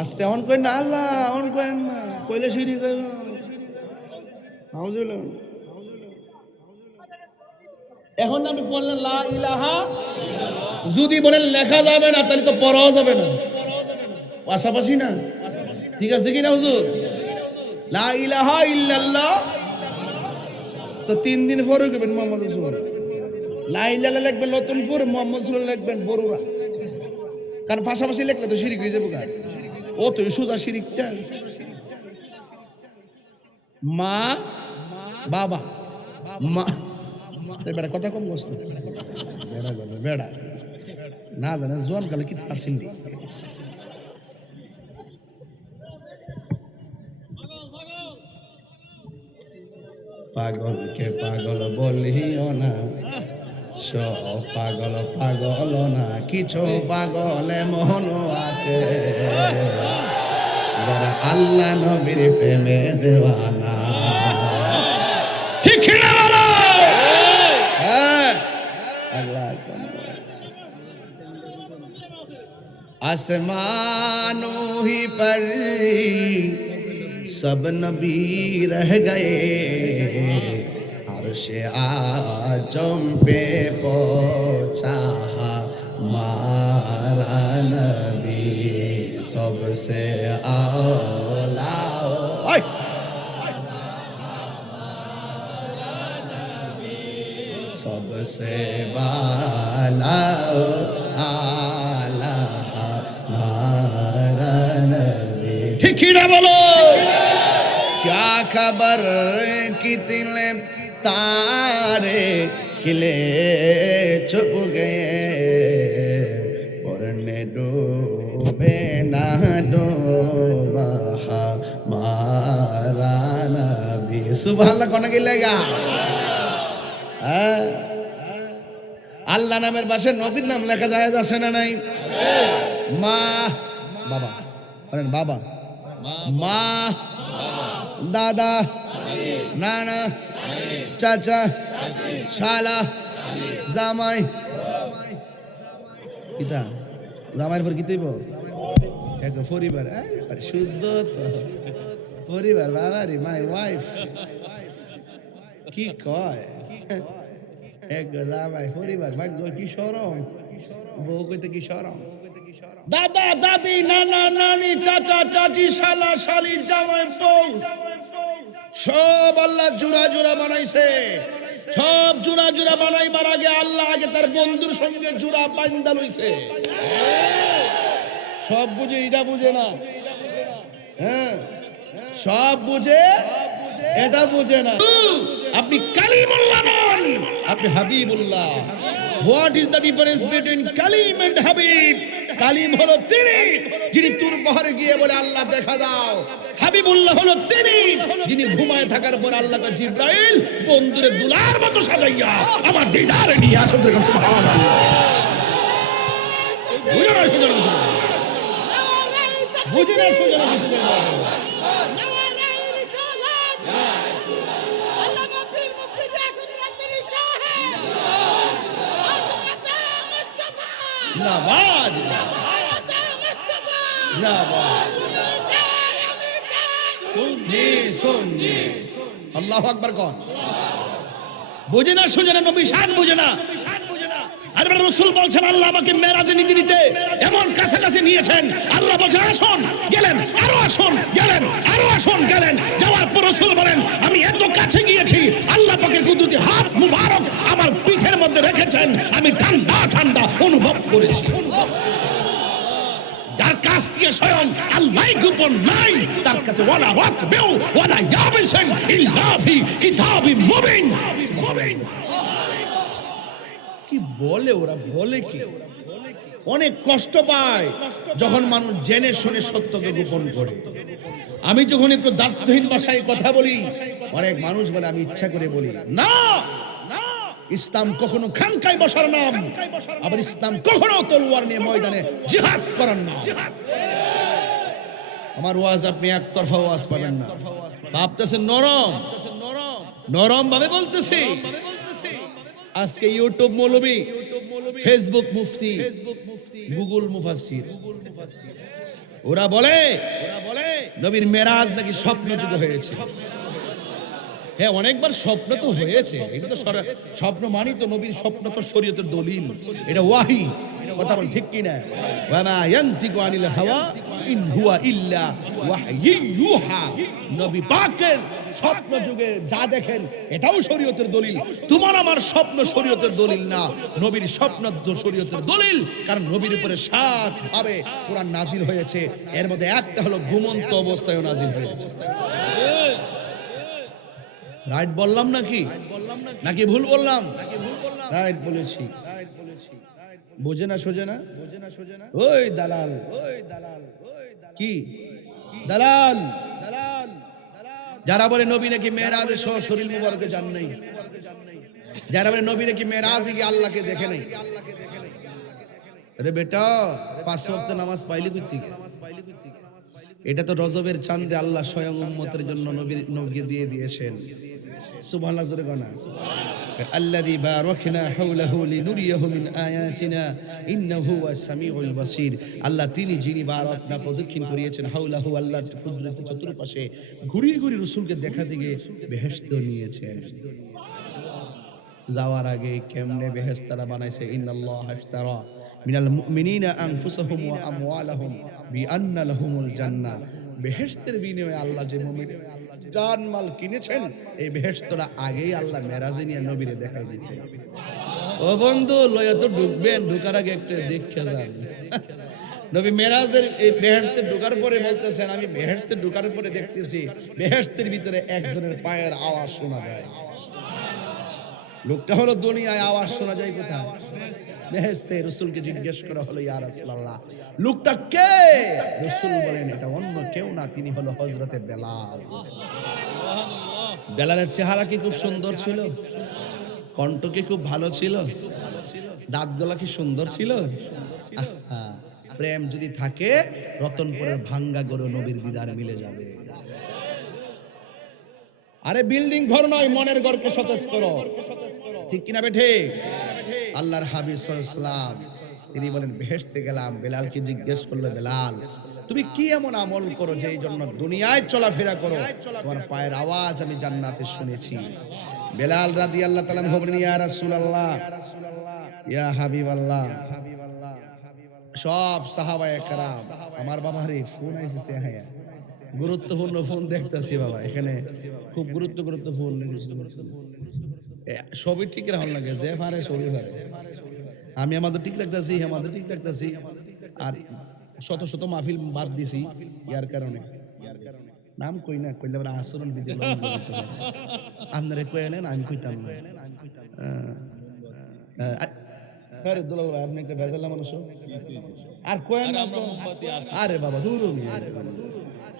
আস্তে অন করেন না, আল্লাহ অন করেন না, কইলে শিরিক হইব। নাউজুবিল্লাহ। এখন আপনি বললেন লা ইলাহা, যদি বলেন লেখা যাবে না তাহলে তো পড়াও যাবে না, পাশাপাশি না। ঠিক আছে কি না হুজুর? লা ইলাহা ইল্লাল্লাহ তো 3 দিন পরে লিখবেন মুহাম্মদ রাসূলুল্লাহ, লা ইলাহা লিখবেন লতনপুর, মুহাম্মদ রাসূলুল্লাহ লিখবেন বরুড়া। কারণ পাশাপাশি লিখলে তো শিরিক হয়ে যাবে। ও তো সোজা শিরিকটা। মা বাবা মা, বেড়া কথা কম বসতো, বেড়া গেল বেড়া না জানে জোয়ান কালে কি আসিনি। পাগলকে পাগল বলিও না, সব পাগল পাগল না, কিছু পাগলে মন আছে, যারা আল্লাহ নবীর প্রেমে দেওয়ানা। ঠিক না বলো? হ্যাঁ, আল্লাহ आसमानों ही पर सब नबी रह गए, अर्शे आजम पे पहुंचा हमारा नबी सबसे आला। सबसे बाला आला हमारा नबी। ठीक ही ना बोलो? क्या खबर कितने तारे खिले छुप गए, पढ़ने डूबे ना डूबा हमारा नबी। सुभान अल्लाह कौन गिलेगा? আল্লাহ নামের পাশে নবীর নাম লেখা যায় আছে না নাই? মা বাবা বলেন বাবা, মা, দাদা, নানা, চাচা, শালা, জামাই, কিতা জামাইয়ের পর কি তৈব এক পরিবার, শুদ্ধ তো পরিবার, বাবারি মাই ওয়াইফ কি কয় এক জামাই পরিবার, ভাগ্য কি শরম, বউ কইতে কি শরম, দাদা দাদি, নানা নানি, চাচা চাচি, শালা শালি, জামাই বউ সব আল্লাহ জোড়া জোড়া বানাইছে। সব জোড়া জোড়া বানাইবার আগে আল্লাহ আগে তার বন্ধুর সঙ্গে জোড়া বাইন্দা লইছে। সব বুঝে এটা বুঝে না, হ্যাঁ সব বুঝে এটা বুঝে না। আপনি কালিমুল্লাহ নন, আপনি Habibullah. What is the difference between Kalim and Habib? Kalim হলো তিনি যিনি তুর পাহাড়ে গিয়ে বলে আল্লাহ দেখা দাও। হাবিবুল্লাহ হলো তিনি যিনি ঘুমায় থাকার পর আল্লাহকে জিব্রাইল বন্ধুরে দুলার মতো সাজাইয়া আমার দিদারে নিয়ে আসেন। সুবহানাল্লাহ। বুঝে না সুজন, বুঝে না সুজন, জিন্দাবাদ জিন্দাবাদ, সুন্নি আল্লাহু আকবার কোন বুঝে না সুজনে নবী শান বুঝে না। আর রাসূল বলছেন আল্লাহ আমাকে মেরাজে নিতে নিতে এমন কাছাকাছি নিয়েছেন, আল্লাহ বলছেন আসুন, গেলেন, আরো আসুন, গেলেন, আরো আসুন, গেলেন। যাওয়ার পর রাসূল বলেন আমি এত কাছে গিয়েছি আল্লাহ পাকের কুদরতি হাত মুবারক আমার পিঠের মধ্যে রেখেছেন, আমি ঠান্ডা ঠান্ডা অনুভব করেছি। যার কাছ থেকে স্বয়ং আল্লাহ গোপন নাই তার কাছে ওয়ালা রাতবেও ওয়ালা ইয়াবিসেন ইল্লা ফি কিতাবিম মুবিন। কি বলে ওরা, বলে কি? অনেক কষ্ট পায় যখন মানুষ জেনে শুনে সত্যকে গোপন করে। আমি যখন একটু দার্থহীন ভাষায় কথা বলি অনেক মানুষ বলে আমি ইচ্ছা করে বলি না। ইসলাম কখনো খানকায় বসার নাম, আবার ইসলাম কখনো তলোয়ার নিয়ে ময়দানে জিহাদ করার নাম। আমার ওয়াজ আপনি একতরফা ওয়াজ পাবেন না, ভাবতেছেন নরম নরম ভাবে বলতেছি। আজকে ইউটিউব মৌলবী, ফেসবুক মুফতি, গুগল মুফাসসির, ওরা বলে নবীর মেরাজ নাকি স্বপ্নযুগ হয়েছে। হ্যাঁ অনেকবার স্বপ্ন তো হয়েছে, এটা তো স্বপ্ন মানি তো নবীর স্বপ্ন তো শরীয়তের দলিল, এটা ওয়াহি। কথা বল ঠিক কি না? ওয়া মা ইয়ানতিকু আনিল হাওয়া ইন হুয়া ইল্লা ওয়াহয়ু ইউহা। নবী পাকের স্বপ্ন যুগে যা দেখেন এটাও শরীয়তের দলিল। তোমার আমার স্বপ্ন শরীয়তের দলিল না, নবীর স্বপ্ন শরীয়তের দলিল। কারণ নবীর উপরে 7 ভাবে কোরআন নাজিল হয়েছে, এর মধ্যে একটা হলো ঘুমন্ত অবস্থায় নাজিল হয়েছে। রাইট বললাম নাকি নাকি ভুল বললাম? রাইট বলেছি। বোঝে না সোজে না, ওই দালাল, কি দালাল যারা বলে নবী নাকি মেরাজে সহ শরীর মুবারকে যান নাই, যারা বলে নবী নাকি মেরাজে গিয়ে আল্লাহকে দেখে নাই। আরে বেটা 5 ওয়াক্ত নামাজ পাইলি কই থেকে? এটা তো রজবের চাঁদে আল্লাহ স্বয়ং উম্মতের জন্য নবীকে দিয়ে দিয়েছেন। সুবহানাল্লাহ জোরে গানা। আল্লাযী বারাকনা হাওলাহু লিনুরিয়াহু মিন আয়াতিনা ইন্নাহু হুয়াস সামিউল বাসীর। আল্লাহ তিনি যিনি বারাকনা প্রদক্ষিণ করিয়েছেন হাওলাহু, আল্লাহর কুদরতের চতুর্পাশে ঘুরিয়ে ঘুরিয়ে রাসূলকে দেখা দিকে বেহেশত নিয়েছেন। যাওয়ার আগে কেমনে বেহেশত তারা বানাইছে, ইন্নাল্লাহা ইশতারা মিনাল মুমিনিনা আনফুসাহুম ওয়া আমওয়ালাহুম বিআন্না লাহুমুল জান্নাহ। বেহেশতের বিনিময়ে আল্লাহ যে মুমিন জান মাল কিনেছেন, এই বেহেশতরা আগেই আল্লাহ মেরাজে নিয়ে নবীরে দেখাই দিয়েছে। ও বন্ধু লয়া তো ঢুকবেন, ঢুকার আগে একটু দেখে যান। নবী মেরাজের এই বেহেশতে ঢোকার পরে বলতেছেন আমি বেহেশতে ঢোকার পরে দেখতেছি বেহেশতের ভিতরে একজনের পায়ের আওয়াজ শোনা যায়। লোকটা হলো দুনিয়ায়, আওয়াজ শোনা যায় কোথায়? বেহেশতে। রাসূলকে জিজ্ঞেস করা হলো ইয়া রাসূলুল্লাহ লোকটা কে? রাসূল বলেন এটা অন্য কেউ না, তিনি হলো হযরতে বেলাল। বেলালের চেহারা কি খুব সুন্দর ছিল? কণ্ঠ কি খুব ভালো ছিল? দাঁতগুলা কি সুন্দর ছিল? প্রেম যদি থাকে রতনপুরের ভাঙ্গা গরু নবীর দিদার মিলে যাবে। আরে বিল্ডিং ঘর নয়, মনের ঘরকে সতেজ করো, ঠিক কিনা বেঠে? আল্লাহর হাবিব সাল্লাল্লাহু আলাইহি ওয়াসাল্লাম তিনি বলেন বেহেশতে গেলাম, বেলালকে জিজ্ঞেস করলো, বেলাল তুমি কি এমন আমল করো যে এই জন্য দুনিয়ায় চলাফেরা করো, তোমার পায়ের আওয়াজ আমি জান্নাতে শুনেছি। বেলাল রাদিয়াল্লাহু তাআলা বলেন, ইয়া রাসূলুল্লাহ, ইয়া হাবিবাল্লাহ। সব সাহাবায়ে কেরাম, আমার বাবারে ফোন আইছে, হ্যাঁ গুরুত্বপূর্ণ ফোন দেখতেছি বাবা, এখানে খুব গুরুত্বপূর্ণ ফোন, সবই ঠিক রাখুন লাগে, যে পারে সবই পারে। আমি আমাদের ঠিক রাখতেছি, আমাদের ঠিক রাখতেছি, আর শত শত মাহফিল বাদ দিছি ইয়ার কারণে। নাম কই না, কইলে আবার আচরণ বিধি আপনারা কইলেন, আমি কইতাম না। আরে দুলাল ভাই, আপনি একটা বেজালা মানুষ, আর কয়েন না তো। আরে বাবা দূর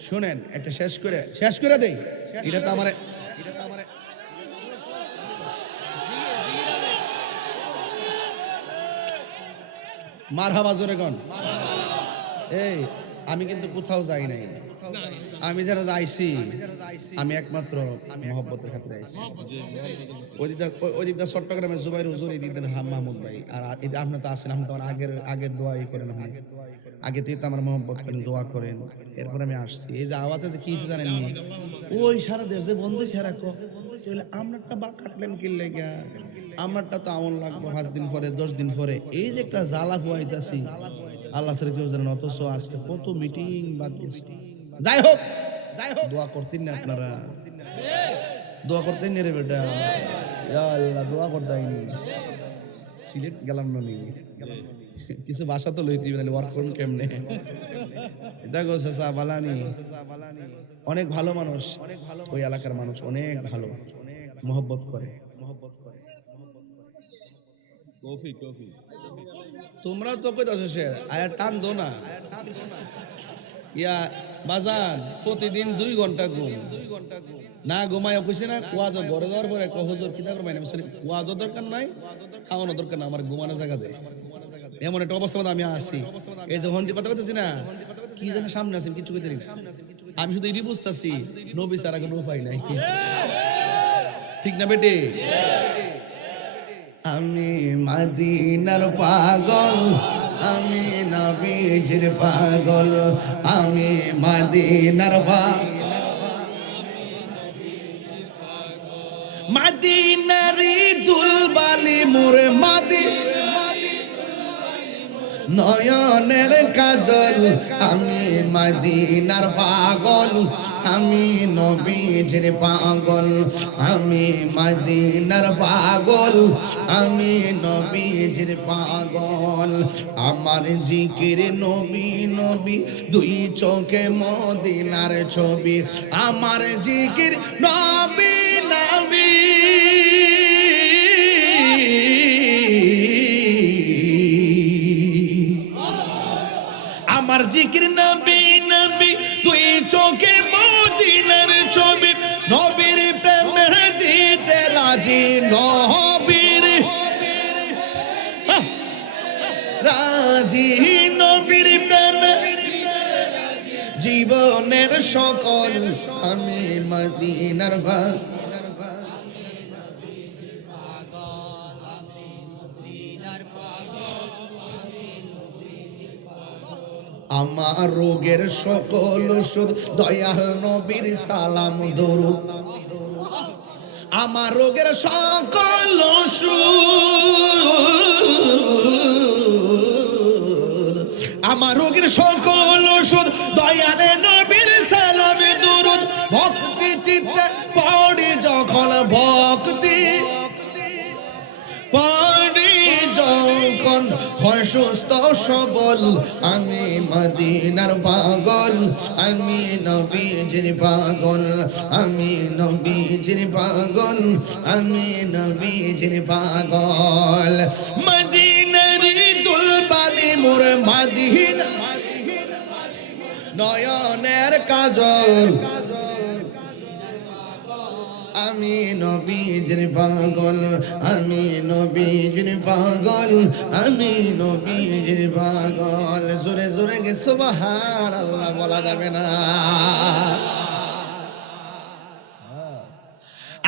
শুনেন, একটা শেষ করে দেই। এটা তো আমার মারহাবা জোরে কোন। এই আমি কিন্তু কোথাও যাই নাই, আমি যারা যাইছি আমি একমাত্র মহব্বতের খাতিরে আইছি। ওই দিকটা চট্টগ্রামের জুবাইর হুজুর, এই দিকটা মাহমুদ ভাই, আর আপনি তো আছেন, আপনি তো আগের দোয়াই করেন, আগে থেকে তো আমার মহব্বত করেন, দোয়া করেন, এরপর আমি আসছি। এই যে আওয়াজে যে কি জানেন নি, ওই সারা দেশ যে বন্ধু সেরা আমারটা বা কাটলেন কিনলে গা, আমারটা তো আমল লাগবো 5 দিন পরে 10 দিন পরে, এই যে একটা জ্বালা হুয়াইতাছি আল্লাহ ছাড়া কেউ জানেন। অথচ আজকে কত মিটিং বাদ গেছে। যাই হোক দোয়া করতেন না আপনারা, দোয়া করতেন না রে বেটা, ইয়া আল্লাহ দোয়া করতেইনি। সিলেট গেলাম না নি, কিছু ভাষা তো লইতে না, ওয়ার্ক করুন কেমনে। দেখো চাচা বালানি অনেক ভালো মানুষ, ওই এলাকার মানুষ অনেক ভালো, মহব্বত করে। তোমরাও তো কইতাছো সে আয়া টান দো না, ইয়া বাজান প্রতিদিন 2 ঘন্টা ঘুম না ঘুমায় কইছে না, কুয়াজ ঘরে যাওয়ার পরে হুজুর কিতা করবেন, কুয়াজও দরকার নাই, খাওয়ানো দরকার না, আমার ঘুমানো জায়গা দেয়। এমন একটা অবস্থা আমি আসি, এই যে হন্ডি কথা বলতেছি না, কি যেন সামনে আছেন কিছু কইতে না, আমি শুধু এটি বুঝতেছি নবী ছাড়া কোনো উপায় নাই, ঠিক না বেটে? আমি মদিনার পাগল, আমি নবীজির পাগল, আমি মদিনার মদিনারি দুলবালি মোরে নয়নের কাজল, আমি মদিনার পাগল, আমি নবীজির পাগল, আমি মদিনার পাগল, আমি নবীজির পাগল। আমার জিকির নবী নবী, 2 চোখে মদিনার ছবি, আমার জিকির নবী নবী, আমার জিকির নবী নবী, 2 চোখে মদিনার ছবি, নবীর প্রেমে দিতে রাজি, নবীর রাজি, নবীর প্রেমে জীবনের সকল, আমি মদিনার আমার রোগের সকল ওষুধ, দয়াল নবীর সালাম দরুদ, আমার রোগের সকল ওষুধ, আমার রোগের সকল ওষুধ, দয়াল নবীর সালাম দরুদ। ভক্তি চিত্তে পড়ি যখন, ভক্তি পড়ি যখন হয় সুস্থ সবল, আমি মদিনার পাগল, আমি নবীজির পাগল, আমি নবীজির পাগল, আমি নবীজির পাগল। মদিনার দুলবালি মোর মদিনা, নয়নের কাজল, আমি নবীজির পাগল, আমি নবীজির পাগল, আমি নবীজির পাগল। জোরে জোরে গে সুবহানাল্লাহ বলা যাবে না।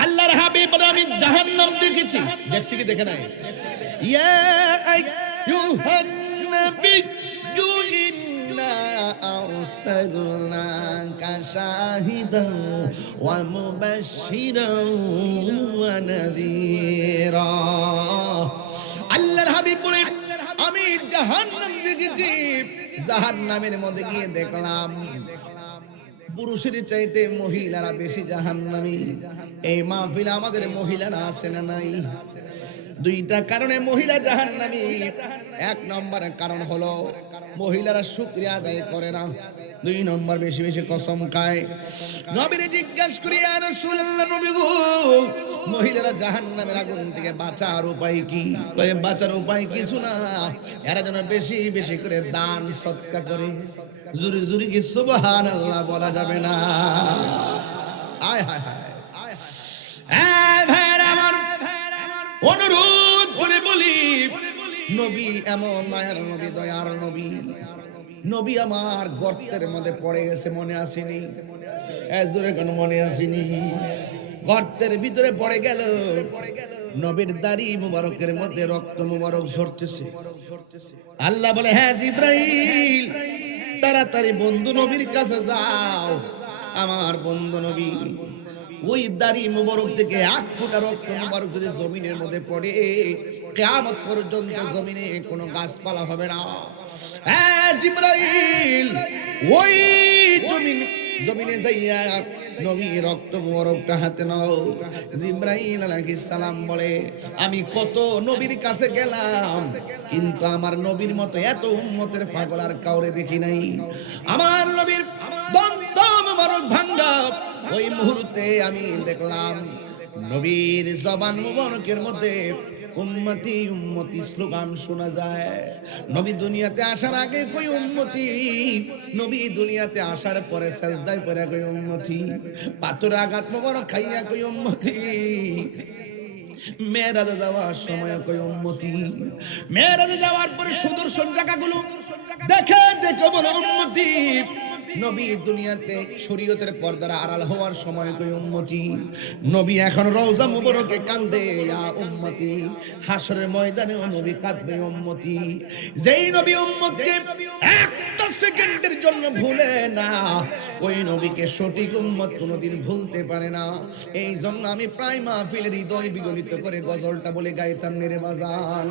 আল্লাহর হাবিব বলে আমি জাহান্নাম দেখেছি। দেখছি কি দেখে নাই? ইয়া আইয়ুহান নাবিয়্যু ইন্না আরসালনাকা শাহিদান ওয়া মুবাশশিরান ওয়া নাযীরা। আল্লাহর হাবিব বলে আমি জাহান্নাম দেখেছি। জাহান্নামের মধ্যে গিয়ে দেখলাম পুরুষের চাইতে মহিলারা বেশি জাহান্নামী। এই মাহফিলে আমাদের মহিলারা আছে না নাই? দুইটা কারণে মহিলা জাহান্নামী। এক নম্বর কারণ হলো মহিলারা শুকরিয়া আদায় করে না। দুই নম্বর বেশি বেশি কসম খায়। নবীরে জিজ্ঞাসা করি ইয়া রাসূলুল্লাহ, নবী গো মহিলারা জাহান্নামের আগুন থেকে বাঁচার উপায় কি? কয় বাঁচার উপায় কিছু না, এরা যেন বেশি বেশি করে দান সদকা করে। জোরে জোরে কি সুবহানাল্লাহ বলা যাবে না? আয় হায় হায়। ভাইরা আমার, অনুরোধ করে বলি, নবী এমন মায়ার নবী, দয়ার নবী। নবী আমার গর্তের মধ্যে পড়ে গেছে, মনে আসেনি? জোরে কোন মনে আসেনি? গর্তের ভিতরে পড়ে গেল। নবীর দাড়ি মুবারকের মধ্যে রক্ত মুবারক ঝরতেছে। আল্লাহ বলে, হ্যাঁ জিবরাইল, তাড়াতাড়ি বন্ধু নবীর কাছে যাও। আমার বন্ধু নবী, ওই দাড়ি মুবারক থেকে 8 ফোঁটা রক্ত মুবারক যদি জমিনের মধ্যে পড়ে, কিয়ামত পর্যন্ত জমিনে কোনো গাছপালা হবে না। হ্যাঁ জিবরাইল, ওই জমিনে যাইয়া নবী রক্ত মুবারকটা হাতে নাও। জিবরাইল আলাইহিস সালাম বলে, আমি কত নবীর কাছে গেলাম, কিন্তু আমার নবীর মতো এত উম্মতের পাগল আর কাউরে দেখি নাই। আমার নবীর দন্ত মুবারক ভাঙ্গা ওই মুহূর্তে আমি দেখলাম নবীর জবান মুবারকের মধ্যে উম্মতি উম্মতি স্লোগান শোনা যায়। নবী দুনিয়াতে আসার আগে কই উম্মতি, নবী দুনিয়াতে আসার পরে সাজদায় পড়ে কই উম্মতি, পাথর আঘাত মোবারক খাইয়া কই উম্মতি, মেরাজে যাওয়ার সময় কই উম্মতি, মেরাজে যাওয়ার পরে সুদর্শন জায়গাগুলো দেখে দেখে বলে উম্মতি। নবী দুনিয়াতে শরীয়তের পর্দার আড়াল হওয়ার সময় কই উম্মতি। নবী এখন রওজা মুবারকে কান্দে ইয়া উম্মতি, হাসরের ময়দানেও নবী কাঁদবে উম্মতি। যেই নবী উম্মতকে একটা সেকেন্ডের জন্য ভুলে না, ওই নবীকে সঠিক উম্মত কোনোদিন ভুলতে পারে না। এই জন্য আমি প্রায় মাহফিলের হৃদয় বিগলিত করে গজলটা বলে গাইতাম রে বাজান,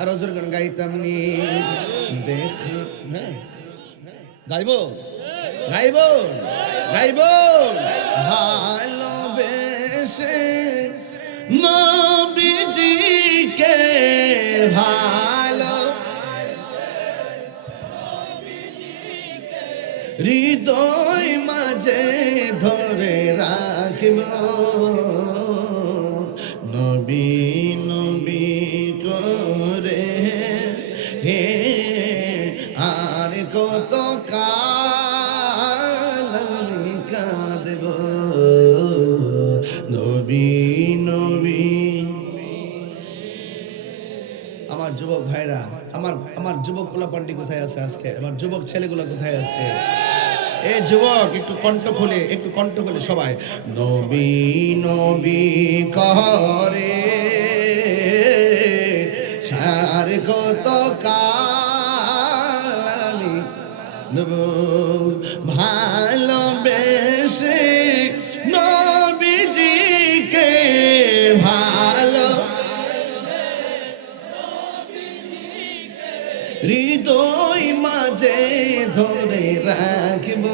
আর ওজোর গান গাইতাম নি। দেখ গাইবো গাইবো গাইবো ভালোবেসে নবীজিকে, ভালো হৃদয় মাঝে ধরে রাখব, নবী নবী করে হে আর কত কাল আমি কাঁদব, নবী নবী। আমার যুবক ভাইরা, আমার যুবক পোলাপান্ডি কোথায় আছে আজকে? আমার যুবক ছেলেগুলো কোথায় আছে? এই যুবক একটু কণ্ঠ খুলে সবাই নবী নবী করে সার কত কাল আমি ভালোবেসে নবীজিকে, ভালো হৃদয় মাঝে ধরে রাখব,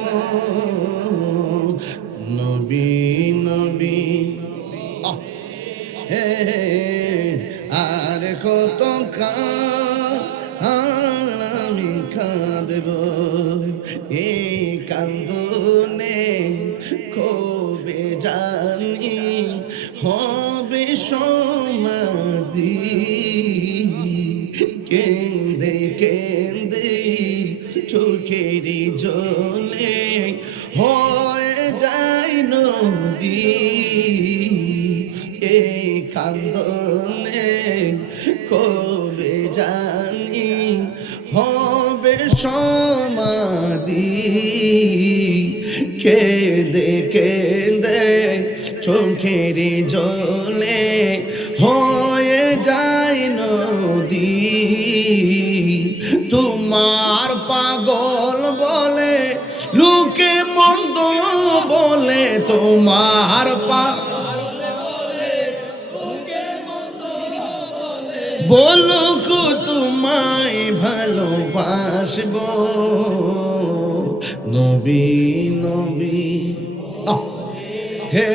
নবী নবী। হে আর কত আমি কাঁদব, এই কান্দনে কবে জানি হবে সমাধি, কেন্দে কেন্দে চোখেরই জলে হয়ে যায় নদী। কান্দনে কবে জানি হবে সমাধি কেঁদে কেঁদে চোখের জলে হয়ে যায় নদী তোমার পাগল বলে লোকে মন্দ বলে তোমার বলুক তোমায় ভালোবাসবো নবী নবী হে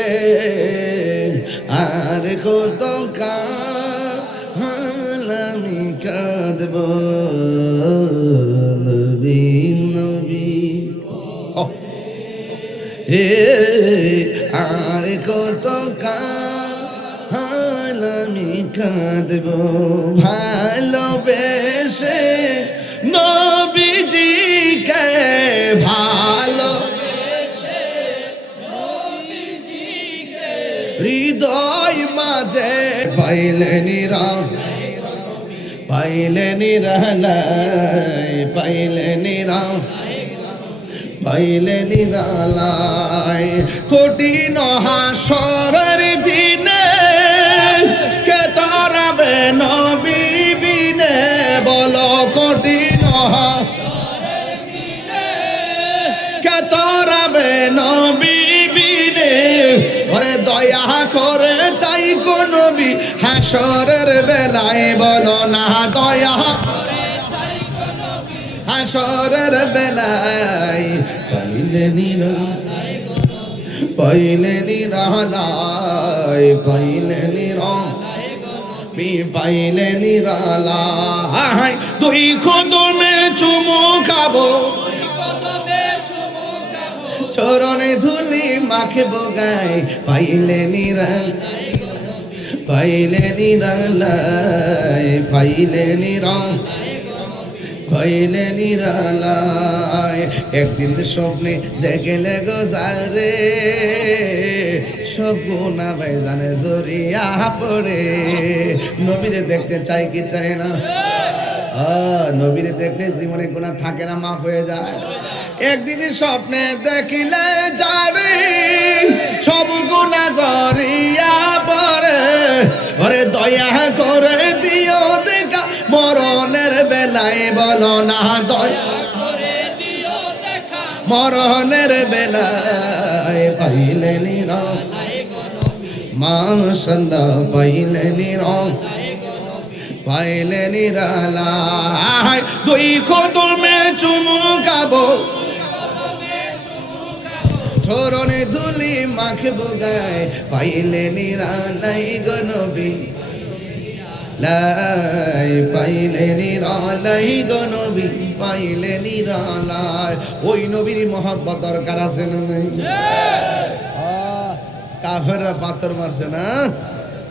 আর কত কাল আমি কাঁদব নবী নবী হে আর কত কাল আমি কাঁদব ভালোবেসে নবীজিকে ভালো হৃদয় মাঝে পাইলে নিরালায় কঠিন হাসরের দিনে কে তরাবে নবী বিনে বলো কঠিন হাসরের দিনে কে তরাবে নবী বিনে ওরে দয়া করে তাই গো নবী হাসরের বেলায় বলো না দয়া হাসরের বেলায় পাইলে নিরালায় পাইলে নিরালায় দুই কদমে চুমু খাবো চরণে ধুলি মাখবো গায় পাইলে নিরালায় একদিন স্বপ্নে দেখলে গো যারে সব গুনাহ ভাই জানে জড়িয়া পড়ে নবীরে দেখতে চাই কি চাই না নবীরে দেখলে জীবনে গুনাহ থাকে না মাফ হয়ে যায় একদিন স্বপ্নে দেখিলে যারে সব গুনাহ জড়িয়া পড়ে ওরে দয়া করে দিও দেখা মরণের বেলায় বলো না দয়া করে দিও দেখা মরণের বেলায় পাইলে নিরালায় মাশাআল্লাহ পাইলে নিরালায় দুই কদমে চুমু খাবো চরণে ধুলি মাখবো গায় পাইলে নিরালায় গো নবী পাইলে নিরালায় ওই নবীর মহব্বত দরকার আছে না নাই কাফেররা পাথর মারছে না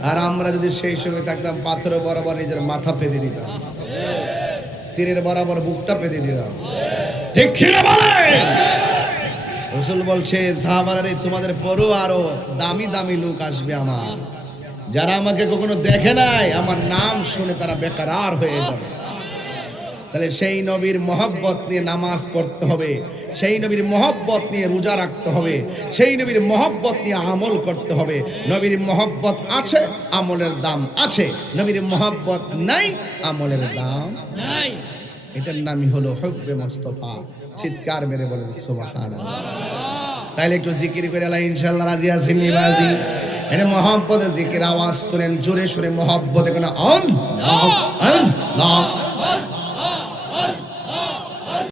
আর আমরা যদি সেই সময় থাকতাম পাথরে বরাবর নিজের মাথা পেতে দিতাম তীরের বরাবর বুকটা পেতে দিতাম ঠিক কিনা বলেন রাসূল বলছেন সাহাবারা তোমাদের পরও আরো দামি দামি লোক আসবে আমার যারা আমাকে কখনো দেখে নাই আমার নাম শুনে তারা বেকারার হয়ে যাবে তাহলে সেই নবীর মহব্বত নিয়ে নামাজ পড়তে হবে সেই নবীর মহব্বত নিয়ে রোজা রাখতে হবে সেই নবীর মহব্বত নিয়ে আমল করতে হবে নবীর মহব্বত আছে আমলের দাম আছে নবীর মহব্বত নাই আমলের দাম নাই এটার নামই হলো হুব্বে মুস্তাফা চিৎকার মেরে বলেন সুবহানাল্লাহ তাইলে একটু জিকির করে আল্লাহ ইনশাআল্লাহ রাজি আছেন নি রাজি এনে মহব্বতে জিকির আওয়াজ তোলেন জোরে সোরে মহব্বতে কোন আল্লাহ